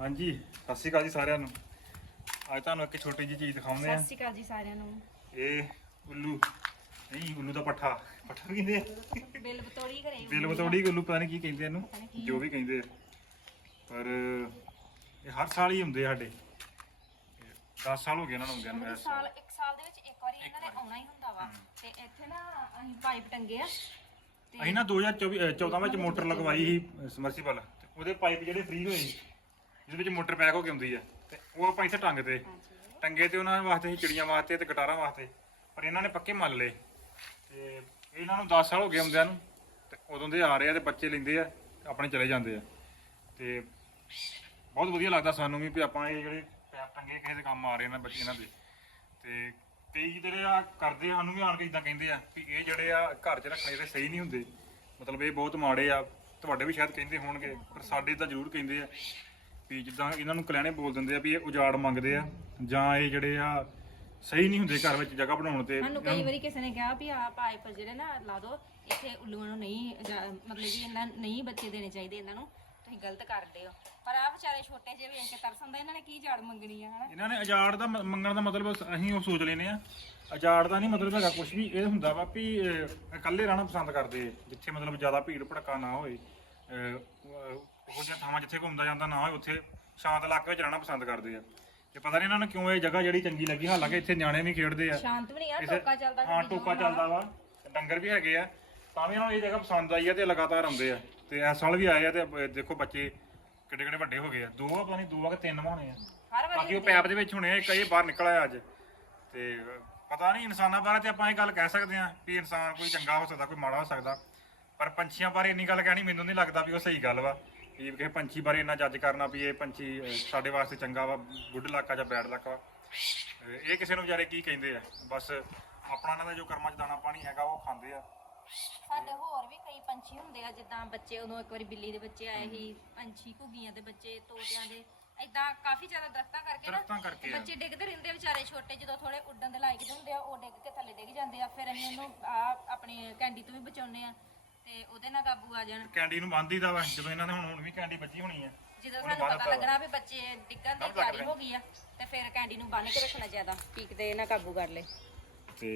ਹਾਂਜੀ ਸਤਿ ਸ਼੍ਰੀ ਅਕਾਲ ਜੀ ਸਾਰਿਆਂ ਨੂੰ। ਅੱਜ ਤੁਹਾਨੂੰ ਇੱਕ ਛੋਟੀ ਜਿਹੀ ਚੀਜ਼ ਦਿਖਾਉਂਦੇ ਆ ਸਤਿ ਸ਼੍ਰੀ ਅਕਾਲ ਜੀ ਸਾਰਿਆਂ ਨੂੰ। ਇਹ ਉੱਲੂ ਨਹੀਂ ਉੱਲੂ ਦਾ ਪੱਠਾ। ਪੱਠਾ ਵੀ ਕਹਿੰਦੇ ਆ? ਬਿੱਲ ਬਤੌੜੀ ਘਰੇ ਬਿੱਲ ਬਤੌੜੀ ਉੱਲੂ ਪਤਾ ਨਹੀਂ ਕੀ ਕਹਿੰਦੇ ਇਹਨੂੰ ਪਤਾ ਨੀ ਕੀ। ਜੋ ਵੀ ਕਹਿੰਦੇ ਆ। ਪਰ ਇਹ ਹਰ ਸਾਲ ਹੀ ਹੁੰਦੇ ਆ ਸਾਡੇ। 10 ਸਾਲ ਹੋ ਗਏ ਇਹਨਾਂ ਨੂੰ ਹੁੰਦਿਆਂ ਨੂੰ ਮਤਲਬ ਇਸ ਸਾਲ ਇੱਕ ਸਾਲ ਦੇ ਵਿੱਚ ਇੱਕ ਵਾਰੀ ਇਹਨਾਂ ਨੇ ਆਉਣਾ ਹੀ ਹੁੰਦਾ ਵਾ। ਤੇ ਇੱਥੇ ਨਾ ਅਸੀਂ ਪਾਈਪ ਟੰਗੇ ਆ। ਅਸੀਂ ਨਾ 2024 ਅਹ 14 ਵਿੱਚ ਮੋਟਰ ਲਗਵਾਈ ਸੀ ਸਮਰਸੀਬਲ। ਤੇ ਉਹਦੇ ਪਾਈਪ ਜਿਹੜੇ ਫ੍ਰੀ ਹੋਏ ਸੀ, ਜਿਹਦੇ ਵਿੱਚ ਮੋਟਰ ਪੈਕ ਹੋ ਕੇ ਆਉਂਦੀ ਆ। ਤੇ ਉਹ ਆਪਾਂ ਇੱਥੇ ਟੰਗ ਤੇ। ਟੰਗੇ ਤੇ ਉਹਨਾਂ ਵਾਸਤੇ ਸੀ ਚਿੜੀਆਂ ਵਾਸਤੇ ਤੇ ਗਟਾਰਾਂ ਵਾਸਤੇ। ਪਰ ਇਹਨਾਂ ਨੇ ਪੱਕੇ ਮੰਨ ਲਏ। ਤੇ ਇਹਨਾਂ ਨੂੰ 10 ਸਾਲ ਹੋ ਗਏ ਆਉਂਦਿਆਂ ਨੂੰ। ਤੇ ਉਦੋਂ ਦੇ ਆ ਰਹੇ ਆ ਤੇ ਬੱਚੇ ਲੈਂਦੇ ਆ ਆਪਣੇ ਚਲੇ ਜਾਂਦੇ ਆ। ਤੇ ਬਹੁਤ ਵਧੀਆ ਲੱਗਦਾ ਸਾਨੂੰ ਵੀ ਵੀ ਆਪਾਂ ਇਹ ਜਿਹੜੇ ਪੈਪ ਟੰਗੇ ਕਿਸੇ ਦੇ ਕੰਮ ਆ ਰਹੇ ਨੇ ਬੱਚੇ ਇਹਨਾਂ ਦੇ। ਤੇ ਕਈ ਜਿਹੜੇ ਆ ਕਰਦੇ ਆ, ਸਾਨੂੰ ਵੀ ਆਣ ਕੇ ਇਦਾਂ ਕਹਿੰਦੇ ਆ ਵੀ ਇਹ ਜਿਹੜੇ ਆ ਘਰ 'ਚ ਰੱਖਣੇ ਤੇ ਸਹੀ ਨਹੀਂ ਹੁੰਦੇ। ਮਤਲਬ ਇਹ ਬਹੁਤ ਮਾੜੇ ਆ। ਤੁਹਾਡੇ ਵੀ ਸ਼ਾਇਦ ਕਹਿੰਦੇ ਹੋਣਗੇ ਪਰ ਸਾਡੇ ਤਾਂ ਜ਼ਰੂਰ ਕਹਿੰਦੇ ਆ। ਵੀ ਜਿੱਦਾਂ ਇਹਨਾਂ ਨੂੰ ਕਲਿਆਣੇ ਬੋਲ ਦਿੰਦੇ ਆ ਵੀ ਇਹ ਉਜਾੜ ਮੰਗਦੇ ਆ ਜਾਂ ਇਹ ਜਿਹੜੇ ਆ ਸਹੀ ਨਹੀਂ ਹੁੰਦੇ ਘਰ ਵਿੱਚ ਜਗ੍ਹਾ ਬਣਾਉਣ ਤੇ। ਸਾਨੂੰ ਕਈ ਵਾਰੀ ਕਿਸੇ ਨੇ ਕਿਹਾ ਵੀ ਆ ਪਾਈਪ ਜਿਹੜੇ ਨਾ ਲਾ ਦੋ ਇੱਥੇ ਉੱਲੂਆਂ ਨੂੰ ਨਹੀਂ ਜਾ- ਮਤਲਬ ਕਿ ਇਹਨਾਂ ਨਹੀਂ ਬੱਚੇ ਦੇਣੇ ਚਾਹੀਦੇ ਇਹਨਾਂ ਨੂੰ ਤੁਸੀਂ ਗਲਤ ਕਰਦੇ ਹੋ। ਪਰ ਆ ਵਿਚਾਰੇ ਛੋਟੇ ਜਿਹੇ ਵੇਖ ਕੇ ਤਰਸ ਆਉਂਦਾ ਇਹਨਾਂ ਨੇ ਕੀ ਝਾੜ ਮੰਗਣੀ ਆ ਹਨਾ? ਇਹਨਾਂ ਨੇ ਉਜਾੜ ਦਾ ਮ- ਮੰਗਣ ਦਾ ਮਤਲਬ ਅਸੀਂ ਉਹ ਸੋਚ ਲੈਨੇ ਆ। ਉਜਾੜ ਦਾ ਨਹੀਂ ਮਤਲਬ ਹੈਗਾ ਕੁਝ ਵੀ ਇਹ ਹੁੰਦਾ ਵਾ ਵੀ ਅਹ, ਇਕੱਲੇ ਰਹਿਣਾ ਪਸੰਦ ਕਰਦੇ ਆ, ਜਿੱਥੇ ਮਤਲਬ ਜ਼ਿਆਦਾ ਭੀੜ ਭੜਕਾ ਨਾ ਹੋਏ। ਅਹ, ਉਹ ਜਿਹੀਆਂ ਥਾਵਾਂ ਜਿੱਥੇ ਘੁੰਮਦਾ ਜਾਂਦਾ ਨਾ ਹੋਏ ਉੱਥੇ ਸ਼ਾਂਤ ਇਲਾਕੇ ਵਿੱਚ ਰਹਿਣਾ ਪਸੰਦ ਕਰਦੇ ਆ। ਤੇ ਪਤਾ ਨਹੀਂ ਇਹਨਾਂ ਨੂੰ ਕਿਉਂ ਇਹ ਜਗ੍ਹਾ ਜਿਹੜੀ ਚੰਗੀ ਲੱਗੀ ਹਾਲਾਂਕਿ ਇੱਥੇ ਨਿਆਣੇ ਵੀ ਖੇਡਦੇ ਆ। ਸ਼ਾਂਤ ਵੀ ਨਹੀਂ ਆ ਟੋਕਾ ਚੱਲਦਾ ਹਾਂ ਗੱਡੀ ਟੋਕਾ ਚੱਲਦਾ ਵਾ ਤੇ ਡੰਗਰ ਵੀ ਹੈਗੇ ਆ ਤਾਂ ਵੀ ਇਹਨਾਂ ਨੂੰ ਇਹ ਜਗ੍ਹਾ ਪਸੰਦ ਆਈ ਆ ਤੇ ਲਗਾਤਾਰ ਆਉਂਦੇ ਆ। ਤੇ ਇਸ ਸਾਲ ਵੀ ਆਏ ਆ ਤੇ ਦੇਖੋ ਬੱਚੇ ਕਿੱਡੇ ਕਿੱਡੇ ਵੱਡੇ ਹੋ ਗਏ ਆ। ਦੋ ਆ ਪਤਾ ਨਹੀਂ ਦੋ ਆ ਕਿ ਤਿੰਨ ਹੋਣੇ ਆ। ਹਰ ਵਾਰੀ ਬਾਕੀ ਉਹ ਪੈਪ ਦੇ ਵਿੱਚ ਹੁਣੇ ਆ, ਇੱਕ ਇਹ ਬਾਹਰ ਨਿਕਲ ਆਇਆ ਅੱਜ। ਤੇ ਪਤਾ ਨਹੀਂ ਇਨਸਾਨਾਂ ਬਾਰੇ ਤੇ ਆਪਾਂ ਇਹ ਗੱਲ ਕਹਿ ਸਕਦੇ ਹਾਂ ਵੀ ਇਨਸਾਨ ਕੋਈ ਚੰਗਾ ਹੋ ਸਕਦਾ ਕੋਈ ਮਾੜਾ ਹੋ ਸਕਦਾ। ਪਰ ਪੰਛੀਆਂ ਬਾਰੇ ਇੰਨੀ ਗੱਲ ਕਹਿਣੀ ਮੈਨੂੰ ਨਹੀਂ ਲੱਗਦਾ ਵੀ ਉਹ ਸਹੀ ਗੱਲ ਵਾ। ਵੀ ਕਿਸੇ ਪੰਛੀ ਬਾਰੇ ਇੰਨਾ ਜੱਜ ਕਰਨਾ ਵੀ ਇਹ ਪੰਛੀ ਅਹ, ਸਾਡੇ ਵਾਸਤੇ ਚੰਗਾ ਵਾ ਗੁੱਡ ਲੱਕ ਆ ਜਾਂ ਬੈਡ ਲੱਕ ਵਾ। ਅਹ, ਇਹ ਕਿਸੇ ਨੂੰ ਵਿਚਾਰੇ ਕੀ ਕਹਿੰਦੇ ਆ? ਬਸ ਆਪਣਾ ਇਹਨਾਂ ਦਾ ਜੋ ਕਰਮਾਂ 'ਚ ਦਾਣਾ ਪਾਣੀ ਹੈਗਾ ਉਹ ਖਾਂਦੇ ਆ। ਸਾਡੇ ਹੋਰ ਵੀ ਕਈ ਪੰਛੀ ਹੁੰਦੇ ਆ ਜਿੱਦਾਂ ਬੱਚੇ ਉਦੋਂ ਇੱਕ ਵਾਰੀ ਬਿੱਲੀ ਦੇ ਬੱਚੇ ਆਏ ਸੀ ਪੰਛੀ ਘੁੱਗੀਆਂ ਦੇ ਬੱਚੇ ਤੋਤਿਆਂ ਦੇ ਏਦਾਂ ਕਾਫੀ ਜ਼ਿਆਦਾ ਦਰਖਤਾਂ ਕਰਕੇ ਨਾ ਦਰਖਤਾਂ ਕਰਕੇ ਆ। ਬੱਚੇ ਡਿੱਗਦੇ ਰਹਿੰਦੇ ਆ ਵਿਚਾਰੇ ਛੋਟੇ ਜਦੋਂ ਥੋੜੇ ਉੱਡਣ ਦੇ ਲਾਇਕ ਹੁੰਦੇ ਆ ਉਹ ਡਿੱਗ ਕੇ ਥੱਲੇ ਡਿੱਗ ਜਾਂਦੇ ਆ ਫਿਰ ਅਸੀਂ ਉਹਨੂੰ ਆ ਆਪਣੇ ਕੈਂਡੀ ਤੋਂ ਵੀ ਬਚਾਉਂਦੇ ਆ। ਤੇ ਉਹਦੇ ਨਾਲ ਕਾਬੂ ਆ ਜਾਣ। ਕੈਂਡੀ ਨੂੰ ਬੰਨ੍ਹ ਦੀਦਾ ਵਾ ਜਦੋਂ ਇਹਨਾਂ ਨੇ ਹੁਣ ਹੁਣ ਵੀ ਕੈਂਡੀ ਵੱਜੀ ਹੋਣੀ ਆ। ਜਦੋਂ ਉਹਨੇ ਸਾਨੂੰ ਬੰਨ੍ਹ ਪਤਾ ਦਿੱਤਾ ਲੱਗਣਾ ਵੀ ਬੱਚੇ ਡਿੱਗਣ ਦੀ ਤਿਆਰੀ ਹੋ ਗਈ ਆ ਤੇ ਫਿਰ ਕੈਂਡੀ ਨੂੰ ਬੰਨ ਕੇ ਰੱਖਣਾ ਜ਼ਿਆਦਾ ਪੀਕ ਤੇ ਇਹਨਾਂ ਕਾਬੂ ਕਰ ਲੇ ਤੇ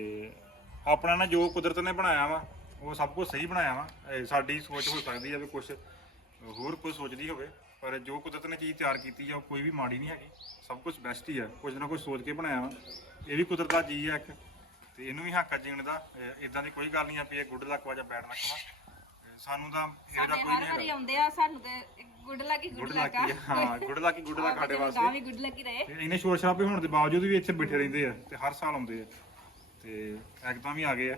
ਆਪਣਾ ਨਾ ਜੋ ਕੁਦਰਤ ਨੇ ਬਣਾਇਆ ਵਾ ਉਹ ਸਭ ਕੁਝ ਸਹੀ ਬਣਾਇਆ ਵਾ। ਇਹ ਸਾਡੀ ਸੋਚ ਹੋ ਸਕਦੀ ਹੈ ਵੀ ਕੁਝ ਹੋਰ ਕੋਈ ਸੋਚਦੀ ਹੋਵੇ ਪਰ ਜੋ ਕੁਦਰਤ ਨੇ ਚੀਜ਼ ਤਿਆਰ ਕੀਤੀ ਆ ਉਹ ਕੋਈ ਵੀ ਮਾੜੀ ਨਹੀਂ ਹੈਗੀ। ਸਭ ਕੁਝ ਬੈਸਟ ਹੀ ਆ ਕੁਝ ਨਾ ਕੁਝ ਸੋਚ ਕੇ ਬਣਾਇਆ ਵਾ। ਇਹ ਵੀ ਕੁਦਰਤ ਦਾ ਚੀਜ਼ ਆ ਇੱਕ ਤੇ ਇਹਨੂੰ ਵੀ ਹੱਕ ਆ ਜੀਣ ਦਾ। ਇਦਾਂ ਦੀ ਕੋਈ ਗੱਲ ਨਹੀਂ ਆ ਵੀ ਇਹ ਗੁੱਡ ਲੱਕ ਵਾ ਜਾਂ ਬੈਡ ਲੱਕ ਵਾ। ਸਾਨੂੰ ਤਾਂ ਇਹੋ ਜਿਹਾ ਸਾਡੇ ਕੋਈ ਹਰ ਨਹੀਂ ਵਾਰੀ ਆਉਂਦੇ ਆ ਸਾਨੂੰ ਤੇ ਗੁੱਡ ਲੱਗੀ ਗੁੱਡ ਗੁੱਡ ਲੱਕ ਲੱਕ ਹਾਂ ਗੁੱਡ ਲੱਕ ਗੁੱਡ ਲੱਕ ਸਾਡੇ ਵਾਸਤੇ। ਗਾਂ ਵੀ ਗੁੱਡ ਲੱਗੀ ਰਹੇ। ਤੇ ਇਹਨੇ ਸ਼ੋਰ ਸ਼ਰਾਬੇ ਹੋਣ ਦੇ ਬਾਵਜੂਦ ਵੀ ਇੱਥੇ ਬੈਠੇ ਰਹਿੰਦੇ ਆ ਤੇ ਹਰ ਸਾਲ ਆਉਂਦੇ ਆ। ਤੇ ਇੱਕਦਮ ਵੀ ਆ ਗਏ ਆ।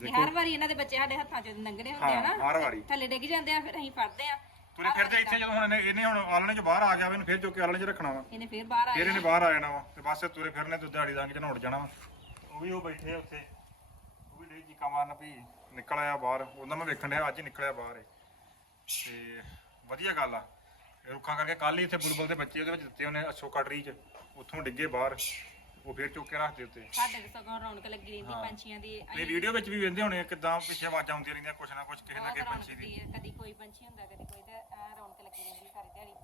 ਤੇ ਹਰ ਵਾਰੀ ਇਹਨਾਂ ਦੇ ਬੱਚੇ ਸਾਡੇ ਹੱਥਾਂ 'ਚ ਲੰਗੜੇ ਹੁੰਦੇ ਆ ਹਾਂ ਨਾ ਹਰ ਵਾਰੀ। ਥੱਲੇ ਡਿੱਗ ਜਾਂਦੇ ਆ ਫਿਰ ਅਸੀਂ ਫੜਦੇ ਆ। ਤੁਰੇ ਫਿਰਦੇ ਇੱਥੇ ਜਦੋਂ ਹੁਣ ਇਹਨੇ ਇਹਨੇ ਹੁਣ ਆਲਣੇ ਚ ਬਾਹਰ ਆ ਗਿਆ ਵਾ ਇਹਨੂੰ ਫਿਰ ਚੁੱਕ ਕੇ ਆਲਣੇ ਚ ਰੱਖਣਾ ਵਾ। ਇਹਨੇ ਫਿਰ ਬਾਹਰ ਆ ਫਿਰ ਇਹਨੇ ਬਾਹਰ ਆ ਜਾਣਾ ਵਾ ਤੇ ਬਸ ਤੁਰੇ ਫਿਰਨੇ ਤੇ ਦਿਹਾੜੀ ਦਾਂਗੇ ਚ ਨਹਾਉਣ ਜਾਣਾ ਵਾ। ਉਹ ਵੀ ਉਹ ਬੈਠੇ ਆ ਉੱਥੇ। ਵੀ ਡੇ ਚੀਕਾਂ ਮਾਰਨ ਵੀ ਨਿਕਲ ਆਇਆ ਬਾਹਰ। ਉਹਨਾਂ ਮੈਂ ਵੇਖਣ ਡਿਆ ਅੱਜ ਹੀ ਨਿਕਲਿਆ ਬਾਹਰ ਇਹ। ਤੇ ਵਧੀਆ ਗੱਲ ਆ। ਇਹ ਰੁੱਖਾਂ ਕਰਕੇ ਕੱਲ ਹੀ ਇੱਥੇ ਬੁਲਬੁਲ ਦੇ ਬੱਚੇ ਉਹਦੇ ਵਿੱਚ ਦਿੱਤੇ ਉਹਨੇ ਅਸ਼ੋਕਾ ਟਰੀ ਚ। ਉੱਥੋਂ ਡਿੱਗੇ ਬਾਹਰ। ਉਹ ਫਿਰ ਚੁੱਕ ਕੇ ਰੱਖਦੇ ਉੱਤੇ। ਸਾਡੇ ਤੇ ਸਗੋਂ ਰੌਣਕ ਲੱਗੀ ਰਹਿੰਦੀ ਪੰਛੀਆਂ ਦੀ। ਇਹ ਵੀਡੀਓ ਵਿੱਚ ਵੀ ਵੇਂਦੇ ਹੋਣੇ ਕਿਦਾਂ ਪਿੱਛੇ ਆਵਾਜ਼ਾਂ ਆਉਂਦੀਆਂ ਰਹਿੰਦੀਆਂ ਕੁਛ ਨਾ ਕੁਛ ਕਿਸੇ ਨਾ ਬਹੁਤ ਕਿਸੇ ਰੌਣਕ ਪੰਛੀ ਦੀ। ਦੀ ਹੈ ਕਦੀ ਕੋਈ ਪੰਛੀ ਹੁੰਦਾ ਕਦੀ ਕੋਈ ਤੇ ਐ ਰੌਣਕ ਲੱਗੀ ਰਹਿੰਦੀ ਸਾਰੀ ਦਿਹਾੜੀ।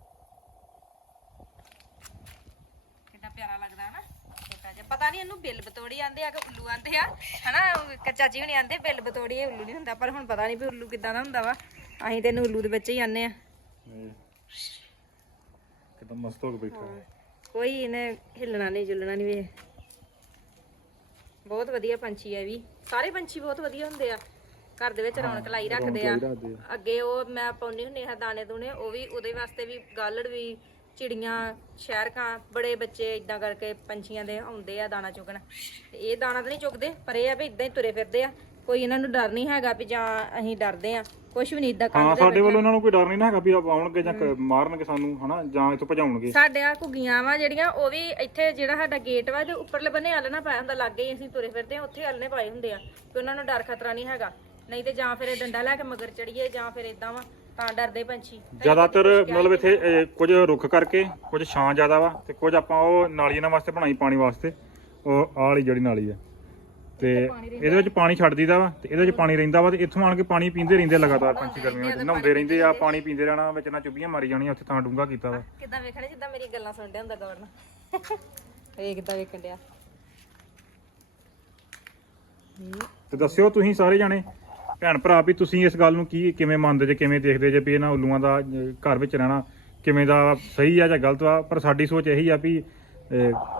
ਕਿੰਨਾ ਪਿਆਰਾ ਲੱਗਦਾ ਨਾ? ਛੋਟਾ ਜਿਹਾ ਪਤਾ ਨਹੀਂ ਇਹਨੂੰ ਬਿੱਲ ਬਤੋੜੀ ਆਂਦੇ ਆ ਕਿ ਉੱਲੂ ਆਂਦੇ ਆ। ਹਨਾ ਉਹ ਚਾਚੀ ਹੁਣੀ ਆਂਦੇ ਬਿੱਲ ਬਤੋੜੀ ਇਹ ਉੱਲੂ ਨਹੀਂ ਹੁੰਦਾ ਪਰ ਹੁਣ ਪਤਾ ਨਹੀਂ ਵੀ ਉੱਲੂ ਕਿੱਦਾਂ ਦਾ ਹੁੰਦਾ ਵਾ। ਅਸੀਂ ਤੇ ਇਹਨੂੰ ਉੱਲੂ ਦੇ ਵਿੱਚ ਹੀ ਆਨੇ ਆ। ਕਿਦਾਂ ਮਸਤ ਹੋ ਕੇ ਬੈਠਾ ਕੋਈ ਇਹਨੇ ਹਿੱਲਣਾ ਨਹੀਂ ਜੁਲਣਾ ਨਹੀਂ ਵੇ। ਬਹੁਤ ਵਧੀਆ ਪੰਛੀ ਆ ਵੀ। ਸਾਰੇ ਪੰਛੀ ਬਹੁਤ ਵਧੀਆ ਹੁੰਦੇ ਆ। ਘਰ ਦੇ ਵਿੱਚ ਰੌਣਕ ਲਾਈ ਰੱਖਦੇ ਆ। ਅੱਗੇ ਉਹ ਮੈਂ ਪਾਉਣੀ ਹੁੰਦੀ ਆ ਦਾਣੇ ਦੂਣੇ ਉਹ ਵੀ ਉਹਦੇ ਵਾਸਤੇ ਵੀ ਗਾਲੜ ਵੀ ਚਿੜੀਆਂ ਸ਼ਹਿਰਕਾਂ ਬੜੇ ਬੱਚੇ ਇਦਾਂ ਕਰਕੇ ਪੰਛੀਆਂ ਦੇ ਆਉਂਦੇ ਆ ਦਾਣਾ ਚੁਗਣ। ਤੇ ਇਹ ਦਾਣਾ ਤਾਂ ਨਹੀਂ ਚੁਗਦੇ ਪਰ ਇਹ ਆ ਵੀ ਇਦਾਂ ਹੀ ਤੁਰੇ ਫਿਰਦੇ ਆ। ਕੋਈ ਇਹਨਾਂ ਨੂੰ ਡਰ ਨਹੀਂ ਹੈਗਾ ਵੀ ਜਾਂ ਅਸੀਂ ਡਰਦੇ ਆ। ਕੁਝ ਵੀ ਨਹੀਂ ਇਦਾਂ ਹਾਂ ਕਰਦੇ ਸਾਡੇ ਵੱਲੋਂ ਇਹਨਾਂ ਨੂੰ ਕੋਈ ਡਰ ਨਹੀਂ ਨਾ ਹੈਗਾ ਵੀ ਆਪ ਆਉਣਗੇ ਜਾਂ ਕ- ਮਾਰਨਗੇ ਸਾਨੂੰ ਹਨਾ ਜਾਂ ਇੱਥੋਂ ਭਜਾਉਣਗੇ। ਸਾਡੇ ਆ ਘੁੱਗੀਆਂ ਵਾ ਜਿਹੜੀਆਂ ਉਹ ਵੀ ਇੱਥੇ ਜਿਹੜਾ ਸਾਡਾ ਗੇਟ ਵਾ ਤੇ ਉੱਪਰਲੇ ਬੰਨੇ ਆਲਣਾ ਪਾਇਆ ਹੁੰਦਾ ਲੱਗੇ ਹੀ ਅਸੀਂ ਤੁਰੇ ਫਿਰਦੇ ਆ ਉੱਥੇ ਆਲਣੇ ਪਾਏ ਹੁੰਦੇ ਆ। ਕਿ ਉਹਨਾਂ ਨੂੰ ਡਰ ਖਤਰਾ ਨਹੀਂ ਹੈਗਾ। ਨਹੀਂ ਤੇ ਜਾਂ ਫਿਰ ਇਹ ਡੰਡਾ ਲੈ ਕੇ ਮਗਰ ਚੜੀਏ ਜਾਂ ਫਿਰ ਇਦਾਂ ਵਾ ਤਾਂ ਡਰਦੇ ਪੰਛੀ। ਜ਼ਿਆਦਾਤਰ ਮਤਲਬ ਇੱਥੇ ਅਹ, ਕੁਝ ਰੁੱਖ ਕਰਕੇ ਕੁਝ ਛਾਂ ਜ਼ਿਆਦਾ ਵਾ ਤੇ ਕੁਝ ਆਪਾਂ ਉਹ ਨਾਲੀਆਂ ਵਾਸਤੇ ਬਣਾਈ ਪਾਣੀ ਵਾਸਤੇ। ਉਹ ਆਹ ਵਾਲੀ ਜਿਹੜੀ ਨਾਲੀ ਆ। ਤੇ ਇਹਦੇ ਵਿੱਚ ਪਾਣੀ ਛੱਡ ਦੀਦਾ ਵਾ ਤੇ ਇਹਦੇ ਵਿੱਚ ਪਾਣੀ ਰਹਿੰਦਾ ਵਾ ਤੇ ਇੱਥੋਂ ਆਣ ਕੇ ਪਾਣੀ ਪੀਂਦੇ ਰਹਿੰਦੇ ਲਗਾਤਾਰ ਪੰਛੀ ਗਰਮੀਆਂ ਵਿੱਚ। ਨਹਾਉਂਦੇ ਰਹਿੰਦੇ ਆ ਪਾਣੀ ਪੀਂਦੇ ਰਹਿਣਾ ਵਿੱਚ ਨਾ ਚੁੱਭੀਆਂ ਮਾਰੀ ਜਾਣੀਆਂ ਉੱਥੇ ਤਾਂ ਡੂੰਗਾ ਕੀਤਾ ਵਾ। ਕਿੱਦਾਂ ਵੇਖਣੇ ਜਿੱਦਾਂ ਮੇਰੀ ਗੱਲਾਂ ਸੁਣਦੇ ਹੁੰਦਾ ਗਵਰਨ ਇਹ ਕਿੱਦਾਂ ਵੇਖਣ ਡਿਆ? ਤੇ ਦੱਸਿਓ ਤੁਸੀਂ ਸਾਰੇ ਜਾਣੇ ਭੈਣ ਭਰਾ ਵੀ ਤੁਸੀਂ ਇਸ ਗੱਲ ਨੂੰ ਕੀ ਕਿਵੇਂ ਮੰਨਦੇ ਜੇ ਕਿਵੇਂ ਦੇਖਦੇ ਜੇ ਵੀ ਇਹਨਾਂ ਉੱਲੂਆਂ ਦਾ ਘਰ ਵਿੱਚ ਰਹਿਣਾ ਕਿਵੇਂ ਦਾ ਸਹੀ ਆ ਜਾਂ ਗਲਤ ਆ ਪਰ ਸਾਡੀ ਸੋਚ ਇਹੀ ਆ ਵੀ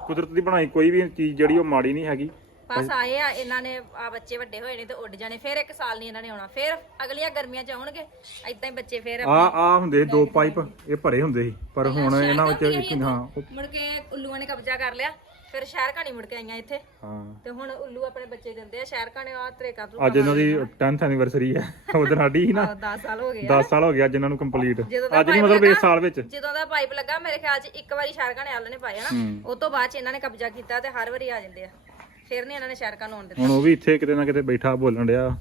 ਕੁਦਰਤ ਦੀ ਬਣਾਈ ਕੋਈ ਵੀ ਚੀਜ਼ ਜਿਹੜੀ ਉਹ ਮਾੜੀ ਨਹੀਂ ਹੈਗੀ। ਬਸ ਆਏ ਆ ਇਹਨਾਂ ਨੇ ਆ ਬੱਚੇ ਵੱਡੇ ਹੋਏ ਨੇ ਤੇ ਉੱਡ ਜਾਣੇ ਫਿਰ ਇੱਕ ਸਾਲ ਨਹੀਂ ਇਹਨਾਂ ਨੇ ਆਉਣਾ ਫਿਰ ਅਗਲੀਆਂ ਗਰਮੀਆਂ ਚ ਆਉਣਗੇ ਐਦਾਂ ਹੀ ਬੱਚੇ ਫਿਰ ਆ ਆ ਹੁੰਦੇ ਦੋ ਪਾਈਪ ਇਹ ਭਰੇ ਹੁੰਦੇ ਸੀ ਪਰ ਹੁਣ ਇਹਨਾਂ ਵਿੱਚ ਇੱਕ ਹਾਂ ਮੁੜ ਕੇ ਉੱਲੂਆਂ ਨੇ ਕਬਜ਼ਾ ਕਰ ਲਿਆ। ਫਿਰ ਸ਼ਹਿਰ ਕਹਾਣੀ ਮੁੜ ਕੇ ਆਈਆਂ ਇੱਥੇ। ਹਾਂ। ਤੇ ਹੁਣ ਉੱਲੂ ਆਪਣੇ ਬੱਚੇ ਦਿੰਦੇ ਆ ਸ਼ਹਿਰ ਕਹਾਣੀ ਆ ਤਰੇਕਾ ਤੋਂ ਅੱਜ ਇਹਨਾਂ ਦੀ 10th ਐਨੀਵਰਸਰੀ ਹੈ। ਉਦੋਂ ਸਾਡੀ ਸੀ ਨਾ। 10 ਸਾਲ ਹੋ ਗਏ 10 ਸਾਲ ਹੋ ਗਏ ਅੱਜ ਇਹਨਾਂ ਨੂੰ ਕੰਪਲੀਟ ਜਦੋਂ ਦਾ ਅੱਜ ਨਹੀਂ ਮਤਲਬ ਇਸ ਸਾਲ ਵਿੱਚ। ਜਦੋਂ ਦਾ ਪਾਈਪ ਲੱਗਾ ਮੇਰੇ ਖਿਆਲ 'ਚ ਇੱਕ ਵਾਰੀ ਸ਼ਹਿਰ ਕਹਾਣੀ ਵਾਲੇ ਨੇ ਪਾਇਆ ਨਾ। ਉਹ ਤੋਂ ਬਾਅਦ 'ਚ ਇਹਨਾਂ ਨੇ ਕਬਜ਼ਾ ਕੀਤਾ ਤੇ ਹਰ ਵਾਰੀ ਆ ਜਾਂਦੇ ਆ। ਫਿਰ ਨਹੀਂ ਇਹਨਾਂ ਨੇ ਸ਼ਹਿਰ ਕਹਾਣੀ ਆਉਣ ਦਿੱਤਾ। ਹੁਣ ਉਹ ਵੀ ਇੱਥੇ ਕਿਤੇ ਨਾ ਕਿਤੇ ਬੈਠਾ ਬੋਲਣ ਡਿਆ।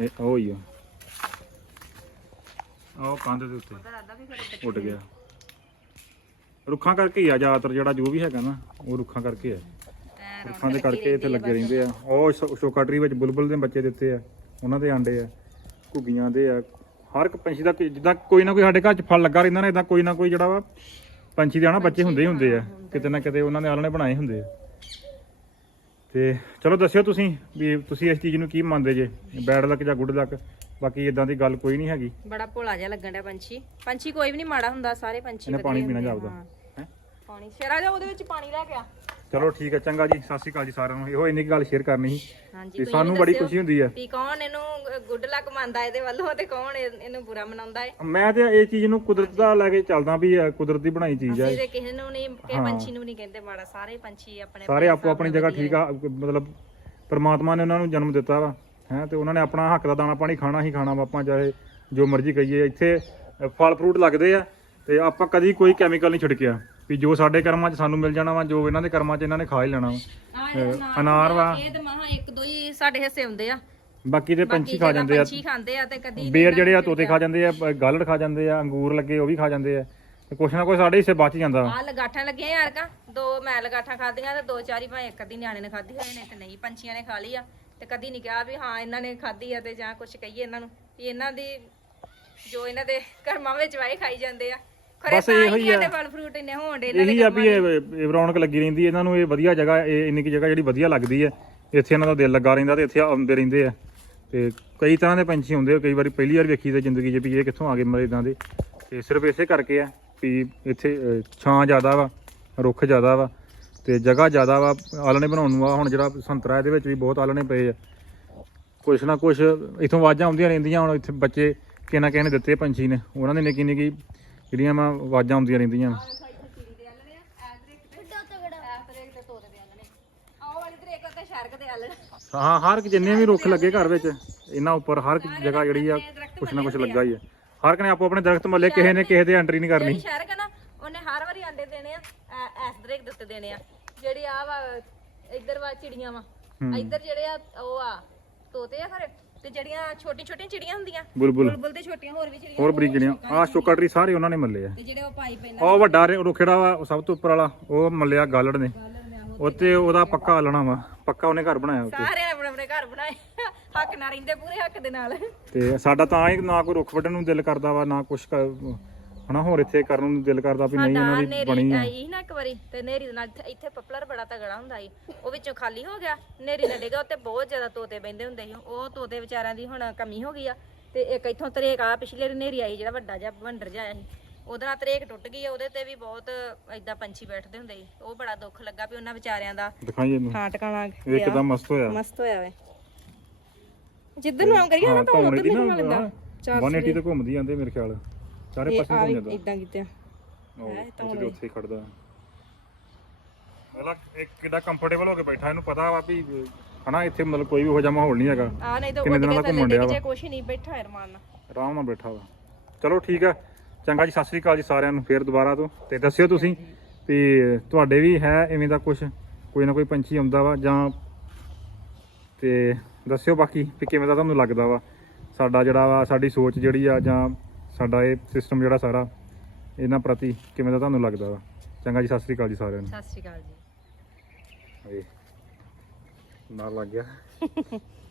ਇਹ ਉਹ ਹੀ ਆ। ਆਹ ਕੰਧ ਦੇ ਉੱਤੇ। ਉੱਡ ਗਿਆ। ਰੁੱਖਾਂ ਕਰਕੇ ਹੀ ਆ ਜ਼ਿਆਦਾਤਰ ਜਿਹੜਾ ਜੋ ਵੀ ਹੈਗਾ ਨਾ ਉਹ ਰੁੱਖਾਂ ਕਰਕੇ ਆ। ਰੁੱਖਾਂ ਦੇ ਕਰਕੇ ਇੱਥੇ ਲੱਗੇ ਰਹਿੰਦੇ ਆ। ਉਹ ਸ਼ੋਕਾ ਟਰੀ ਵਿੱਚ ਬੁਲਬੁਲ ਦੇ ਬੱਚੇ ਦਿੱਤੇ ਆ ਉਹਨਾਂ ਦੇ ਆਂਡੇ ਆ ਘੁੱਗੀਆਂ ਦੇ ਆ। ਹਰ ਇੱਕ ਪੰਛੀ ਦਾ ਜਿੱਦਾਂ ਕੋਈ ਨਾ ਕੋਈ ਸਾਡੇ ਘਰ 'ਚ ਫਲ ਲੱਗਾ ਰਹਿੰਦਾ ਨਾ ਇਦਾਂ ਕੋਈ ਨਾ ਕੋਈ ਜਿਹੜਾ ਵਾ ਪੰਛੀ ਦੇ ਆਣਾ ਬੱਚੇ ਹੁੰਦੇ ਹੀ ਹੁੰਦੇ ਆ। ਕਿਤੇ ਨਾ ਕਿਤੇ ਉਹਨਾਂ ਨੇ ਆਲਣੇ ਬਣਾਏ ਹੁੰਦੇ ਆ। ਤੇ ਚਲੋ ਦੱਸਿਓ ਤੁਸੀਂ ਵੀ ਤੁਸੀਂ ਇਸ ਚੀਜ਼ ਨੂੰ ਕੀ ਮੰਨਦੇ ਜੇ ਬੈਡ ਲੱਕ ਜਾਂ ਗੁੱਡ ਲੱਕ? ਬਾਕੀ ਇਦਾਂ ਦੀ ਗੱਲ ਕੋਈ ਨਹੀਂ ਹੈਗੀ। ਬੜਾ ਭੋਲਾ ਜਿਹਾ ਲੱਗਣ ਡਿਆ ਪੰਛੀ। ਪੰਛੀ ਕੋਈ ਵੀ ਨਹੀਂ ਮਾੜਾ ਹੁੰਦਾ ਸਾਰੇ ਪੰਛੀ ਇਹਨੇ ਪਾਣੀ ਪੀਣਾ ਜਾਪਦਾ। ਹਾਂ। ਹੈ? ਪਾਣੀ। ਸ਼ੇਰਾ ਜਾ ਉਹਦੇ ਵਿੱਚ ਪਾਣੀ ਲੈ ਕੇ ਆ। ਚਲੋ ਠੀਕ ਹੈ ਚੰਗਾ ਜੀ ਸਤਿ ਸ਼੍ਰੀ ਅਕਾਲ ਜੀ ਸਾਰਿਆਂ ਨੂੰ। ਇਹੋ ਇੰਨੀ ਕੁ ਗੱਲ ਸ਼ੇਅਰ ਕਰਨੀ ਸੀ ਹਾਂਜੀ ਤੇ ਤੁਸੀਂ ਸਾਨੂੰ ਵੀ ਬੜੀ ਦੱਸਿਓ ਖੁਸ਼ੀ ਹੁੰਦੀ ਆ। ਵੀ ਕੌਣ ਇਹਨੂੰ ਗੁੱਡ ਲੱਕ ਮੰਨਦਾ ਇਹਦੇ ਵੱਲੋਂ ਤੇ ਕੌਣ ਇਹ- ਇਹਨੂੰ ਬੁਰਾ ਮਨਾਉਂਦਾ ਹੈ ਮੈਂ ਤੇ ਇਹ ਚੀਜ਼ ਨੂੰ ਕੁਦਰਤ ਦਾ ਲੈ ਕੇ ਚੱਲਦਾ ਵੀ ਇਹ ਕੁਦਰਤ ਦੀ ਬਣਾਈ ਚੀਜ਼ ਅਸੀਂ ਤੇ ਕਿਸੇ ਨੂੰ ਨਹੀਂ ਕਿਸੇ ਪੰਛੀ ਨੂੰ ਨਹੀਂ ਕਹਿੰਦੇ ਮਾੜਾ ਸਾਰੇ ਪੰਛੀ ਆਪਣੇ ਸਾਰੇ ਆਪੋ ਆਪਣੀ ਜਗ੍ਹਾ ਠੀਕ ਆ ਮਤਲਬ ਪਰਮਾਤਮਾ ਨੇ ਉਹਨਾਂ ਨੂੰ ਜਨਮ ਦਿੱਤਾ ਵਾ। ਹੈ ਤੇ ਉਹਨਾਂ ਨੇ ਆਪਣਾ ਹੱਕ ਦਾ ਦਾਣਾ ਪਾਣੀ ਖਾਣਾ ਹੀ ਖਾਣਾ ਆਪਾਂ ਚਾਹੇ ਜੋ ਮਰਜ਼ੀ ਕਹੀਏ ਇੱਥੇ ਫਲ ਫਰੂਟ ਲੱਗਦੇ ਆ ਤੇ ਆਪਾਂ ਕਦੀ ਕੋਈ ਕੈਮੀਕਲ ਨਹੀਂ ਛਿੜਕਿਆ ਵੀ ਜੋ ਸਾਡੇ ਕਰਮਾਂ 'ਚ ਸਾਨੂੰ ਮਿਲ ਜਾਣਾ ਵਾ ਜੋ ਇਹਨਾਂ ਦੇ ਕਰਮਾਂ 'ਚ ਇਹਨਾਂ ਨੇ ਖਾ ਹੀ ਲੈਣਾ ਵਾ। ਅਨਾਰ ਵਾ। ਇਹ ਤੇ ਮਹਾ ਇੱਕ ਦੋ ਹੀ ਸਾਡੇ ਹਿੱਸੇ ਹੁੰਦੇ ਆ। ਬਾਕੀ ਤੇ ਪੰਛੀ ਖਾ ਜਾਂਦੇ ਆ। ਪੰਛੀ ਖਾਂਦੇ ਆ ਤੇ ਕਦੀ ਬੇਰ ਜਿਹੜੇ ਆ ਤੋਤੇ ਖਾ ਜਾਂਦੇ ਆ ਗਾਲੜ ਖਾ ਜਾਂਦੇ ਆ ਅੰਗੂਰ ਲੱਗੇ ਉਹ ਵੀ ਖਾ ਜਾਂਦੇ ਆ ਤੇ ਕੁਛ ਨਾ ਕੁਛ ਸਾਡੇ ਹਿੱਸੇ ਬਚ ਜਾਂਦਾ। ਆ ਲਗਾਠਾਂ ਲੱਗੀਆਂ ਯਾਰ ਕਾ ਦੋ ਮੈਂ ਲਗਾਠਾਂ ਖਾਧੀਆਂ ਤੇ ਦੋ ਚਾਰੀ ਭਾਵੇਂ ਇੱਕ ਅੱਧੀ ਨਿਆਣੇ ਨੇ ਖਾਧੀ ਹੋਏ ਨੇ ਤੇ ਨਹੀਂ ਪੰਛੀਆਂ ਨੇ ਖਾ ਲਈ ਆ। ਤੇ ਕਦੀ ਨਹੀਂ ਕਿਹਾ ਵੀ ਹਾਂ ਇਹਨਾਂ ਨੇ ਖਾਧੀ ਆ ਤੇ ਜਾਂ ਕੁਝ ਕਹੀਏ ਇਹਨਾਂ ਨੂੰ ਵੀ ਇਹਨਾਂ ਦੀ ਜੋ ਇਹਨਾਂ ਦੇ ਕਰਮਾਂ ਵਿੱਚ ਵਾਏ ਖਾਈ ਜਾਂਦੇ ਆ। ਖਰੇ ਬਸ ਇਹੋ ਹੀ ਆ। ਫਲ ਫਰੂਟ ਇੰਨੇ ਹੋਣ ਇਹਨਾਂ ਦੇ ਇਹੀ ਆ ਵੀ ਇਹ ਇਹ ਰੌਣਕ ਲੱਗੀ ਰਹਿੰਦੀ ਇਹਨਾਂ ਨੂੰ ਇਹ ਵਧੀਆ ਜਗ੍ਹਾ ਇਹ ਇੰਨੀ ਕੀ ਜਗ੍ਹਾ ਜਿਹੜੀ ਵਧੀਆ ਲੱਗਦੀ ਹੈ ਇੱਥੇ ਇਹਨਾਂ ਦਾ ਦਿਲ ਲੱਗਾ ਰਹਿੰਦਾ ਤੇ ਇੱਥੇ ਆਉਂਦੇ ਰਹਿੰਦੇ ਆ। ਤੇ ਕਈ ਤਰ੍ਹਾਂ ਦੇ ਪੰਛੀ ਹੁੰਦੇ ਆ ਕਈ ਵਾਰੀ ਪਹਿਲੀ ਵਾਰ ਵੇਖੀ ਤੇ ਜ਼ਿੰਦਗੀ 'ਚ ਵੀ ਇਹ ਕਿੱਥੋਂ ਆ ਗਏ ਮਰੇ ਇਦਾਂ ਦੇ। ਤੇ ਸਿਰਫ ਇਸੇ ਕਰਕੇ ਆ ਵੀ ਇੱਥੇ ਅਹ, ਛਾਂ ਜ਼ਿਆਦਾ ਵਾ ਰੁੱਖ ਜ਼ਿਆਦਾ ਵਾ ਤੇ ਜਗ੍ਹਾ ਜ਼ਿਆਦਾ ਵਾ ਆਲਣੇ ਬਣਾਉਣ ਨੂੰ ਆ, ਹੁਣ ਜਿਹੜਾ ਸੰਤਰਾ ਇਹਦੇ ਵਿੱਚ ਵੀ ਬਹੁਤ ਆਲਣੇ ਪਏ ਆ। ਕੁਛ ਨਾ ਕੁਛ ਇਥੋਂ ਆਵਾਜ਼ਾਂ ਆਉਂਦੀਆਂ ਰਹਿੰਦੀਆਂ, ਹੁਣ ਇੱਥੇ ਬੱਚੇ ਕਿਹਨਾਂ ਕਿਹਨੇ ਦਿੱਤੇ ਪੰਛੀ ਨੇ, ਉਹਨਾਂ ਦੇ ਨਿੱਕੀ ਨਿੱਕੀ ਜਿਹੜੀਆਂ ਵਾ, ਆਵਾਜ਼ਾਂ ਆਉਂਦੀਆਂ ਰਹਿੰਦੀਆਂ ਵਾ ਹਾਂ, ਹਰ ਇੱਕ ਜਿੰਨੇ ਵੀ ਰੁੱਖ ਲੱਗੇ ਘਰ ਵਿੱਚ, ਇਹਨਾਂ ਉੱਪਰ ਹਰ ਇੱਕ ਜਗ੍ਹਾ ਜਿਹੜੀ ਆ, ਕੁਛ ਨਾ ਕੁਛ ਲੱਗਾ ਹੀ ਆ। ਹਰ ਇੱਕ ਨੇ ਆਪੋ ਆਪਣੇ ਦਰਖਤ ਮੱਲੇ, ਕਿਸੇ ਨੇ ਕਿਸੇ ਦੇ ਐਂਟਰੀ ਨਹੀਂ ਕਰਨੀ ਜਿਹੜੀ ਸ਼ਹਿਰ ਕਾ ਨਾ ਉਹਨੇ ਹਰ ਵਾਰੀ ਅੰਡੇ ਦੇਣੇ ਆ ਐ- ਦਿੱਤੇ ਦੇਣੇ ਆ। ਜਿਹੜੀ ਆ ਵਾ ਇੱਧਰ ਵਾ ਚਿੜੀਆਂ ਵਾ। ਹੂੰ। ਇੱਧਰ ਜਿਹੜੇ ਆ ਉਹ ਆ ਤੋਤੇ ਆ ਖਰੇ ਤੇ ਜਿਹੜੀਆਂ ਛੋਟੀ ਛੋਟੀਆਂ ਚਿੜੀਆਂ ਹੁੰਦੀਆਂ ਬੁਲਬੁਲ। ਬੁਲਬੁਲ ਤੇ ਛੋਟੀਆਂ ਹੋਰ ਵੀ ਚਿੜੀਆਂ ਹੋਰ ਬਰੀਕ ਜਿਹੜੀਆਂ ਆਹ ਸ਼ੋਕਾ ਟਰੀ ਸਾਰੇ ਉਹਨਾਂ ਨੇ ਮੱਲੇ ਆ। ਤੇ ਜਿਹੜੇ ਉਹ ਪਾਈ ਪੈਂਦਾ ਉਹ ਵੱਡਾ ਰੇ- ਰੁੱਖ ਜਿਹੜਾ ਵਾ? ਉਹ ਸਭ ਤੋਂ ਉੱਪਰ ਵਾਲਾ। ਉਹ ਮੱਲਿਆ ਗਾਲੜ ਨੇ। ਉੱਤੇ ਉਹਦਾ ਪੱਕਾ ਆਲਣਾ ਵਾ। ਪੱਕਾ ਉਹਨੇ ਘਰ ਬਣਾਇਆ ਉੱਤੇ ਸਾਰਿਆਂ ਨੇ ਆਪਣੇ ਆਪਣੇ ਘਰ ਬਣਾਏ। ਹੱਕ ਨਾਲ ਰਹਿੰਦੇ ਪੂਰੇ ਹੱਕ ਦੇ ਨਾਲ। ਤੇ ਸਾਡਾ ਤਾਂ ਹੀ ਨਾ ਕੋਈ ਰੁੱਖ ਵੱਢਣ ਨੂੰ ਦਿਲ ਕਰਦਾ ਵਾ ਨਾ ਕੁਛ ਕ- ਹਨਾ ਹੋਰ ਇੱਥੇ ਕਰਨ ਨੂੰ ਦਿਲ ਕਰਦਾ ਵੀ ਨਹੀਂ ਇਹਨਾਂ ਦੀ ਨੇਰੀ ਬਣੀ ਆ। ਆਈ ਸੀ ਨਾ ਇੱਕ ਵਾਰੀ ਤੇ ਨੇਰੀ ਦੇ ਨਾਲ ਇੱਥੇ- ਇੱਥੇ ਪਪਲਰ ਬੜਾ ਤਗੜਾ ਹੁੰਦਾ ਸੀ। ਉਹ ਵਿੱਚੋਂ ਖਾਲੀ ਹੋ ਗਿਆ ਨੇਰੀ ਨੇ ਡਿੱਗਾ ਉੱਤੇ ਬਹੁਤ ਜ਼ਿਆਦਾ ਤੋਤੇ ਬੈੰਦੇ ਹੁੰਦੇ ਸੀ। ਉਹ ਤੋਤੇ ਵਿਚਾਰਿਆਂ ਦੀ ਹੁਣ ਕਮੀ ਹੋ ਗਈ ਆ। ਤੇ ਇੱਕ ਇੱਥੋਂ ਤਰੇਕ ਆ ਪਿਛਲੇ ਨੇਰੀ ਆਈ ਜਿਹੜਾ ਵੱਡਾ ਜਿਹਾ ਵੰਡਰ ਜਿਹਾ ਆਇਆ ਸੀ। ਉਹਦੇ ਨਾਲ ਤਰੇਕ ਟੁੱਟ ਗਈ ਉਹਦੇ ਤੇ ਵੀ ਬਹੁਤ ਏਦਾਂ ਪੰਛੀ ਬੈਠਦੇ ਹੁੰਦੇ ਸੀ। ਉਹ ਬੜਾ ਦੁੱਖ ਲੱਗਾ ਵੀ ਉਹਨਾਂ ਵਿਚਾਰਿਆਂ ਦਾ। ਦਿਖਾਈ ਇਹਨੂੰ। ਥਾਂ ਟਿਕਾਣਾ ਇਹ ਕਿਦਾਂ ਮਸਤ ਹੋਇਆ? ਮਸਤ ਹੋਇਆ ਵੇ। ਜਿੱਧਰ ਨੂੰ ਆਮ ਕਰੀਏ ਨਾ ਤਾਂ ਉਧਰ ਨਾ ਲੱਗਦਾ। ਹਾਂ, 180 ਤੇ ਘੁੰਮਦੀ ਜਾਂਦੇ ਮੇਰੇ ਖਿਆਲ। ਸਾਰੇ ਪਾਸੇ ਘੁੰਮ ਜਾਂਦਾ ਇਦਾਂ ਕੀਤੇ ਉਹ ਉੱਥੇ ਦੇ ਉੱਥੇ ਹੀ ਖੜਦਾ ਮਤਲਬ ਇੱਕ ਕਿਦਾਂ ਕੰਫਰਟੇਬਲ ਹੋ ਕੇ ਬੈਠਾ ਇਹਨੂੰ ਪਤਾ ਵਾ ਵੀ ਹਨਾ ਇੱਥੇ ਮਤਲਬ ਕੋਈ ਵੀ ਹੋ ਜਾ ਮਾਹੌਲ ਨਹੀਂ ਹੈਗਾ। ਆ ਨਹੀਂ ਤਾਂ ਕਿੰਨੇ ਉੱਡ ਦਿਨਾਂ ਕੇ ਦਾ ਥੱਲੇ ਘੁੰਮਣ ਡਿਆ ਜੇ ਕੁਛ ਨਹੀਂ ਬੈਠਾ ਹੈ ਰਮਾਨ ਨਾਲ। ਆਰਾਮ ਨਾਲ ਬੈਠਾ ਵਾ। ਚਲੋ ਠੀਕ ਆ ਚੰਗਾ ਜੀ ਸਤਿ ਸ੍ਰੀ ਅਕਾਲ ਜੀ ਸਾਰਿਆਂ ਨੂੰ ਫੇਰ ਦੁਬਾਰਾ ਤੋਂ। ਤੇ ਦੱਸਿਓ ਤੁਸੀਂ ਵੀ ਤੁਹਾਡੇ ਵੀ ਹੈ ਐਵੇਂ ਦਾ ਕੁਝ ਕੋਈ ਨਾ ਕੋਈ ਪੰਛੀ ਆਉਂਦਾ ਵਾ ਜਾਂ ਤੇ ਦੱਸਿਓ ਬਾਕੀ ਵੀ ਕਿਵੇਂ ਦਾ ਤੁਹਾਨੂੰ ਲੱਗਦਾ ਵਾ। ਸਾਡਾ ਜਿਹੜਾ ਵਾ ਸਾਡੀ ਸੋਚ ਜਿਹੜੀ ਆ ਜਾਂ ਸਾਡਾ ਇਹ ਸਿਸਟਮ ਜਿਹੜਾ ਸਾਰਾ ਇਹਨਾਂ ਪ੍ਰਤੀ ਕਿਵੇਂ ਦਾ ਤੁਹਾਨੂੰ ਲੱਗਦਾ ਵਾ? ਚੰਗਾ ਜੀ ਸਤਿ ਸ੍ਰੀ ਅਕਾਲ ਜੀ ਸਾਰਿਆਂ ਨੂੰ। ਸਤਿ ਸ਼੍ਰੀ ਅਕਾਲ ਜੀ। ਹਾਏ। ਨਾਲ ਲੱਗ ਗਿਆ।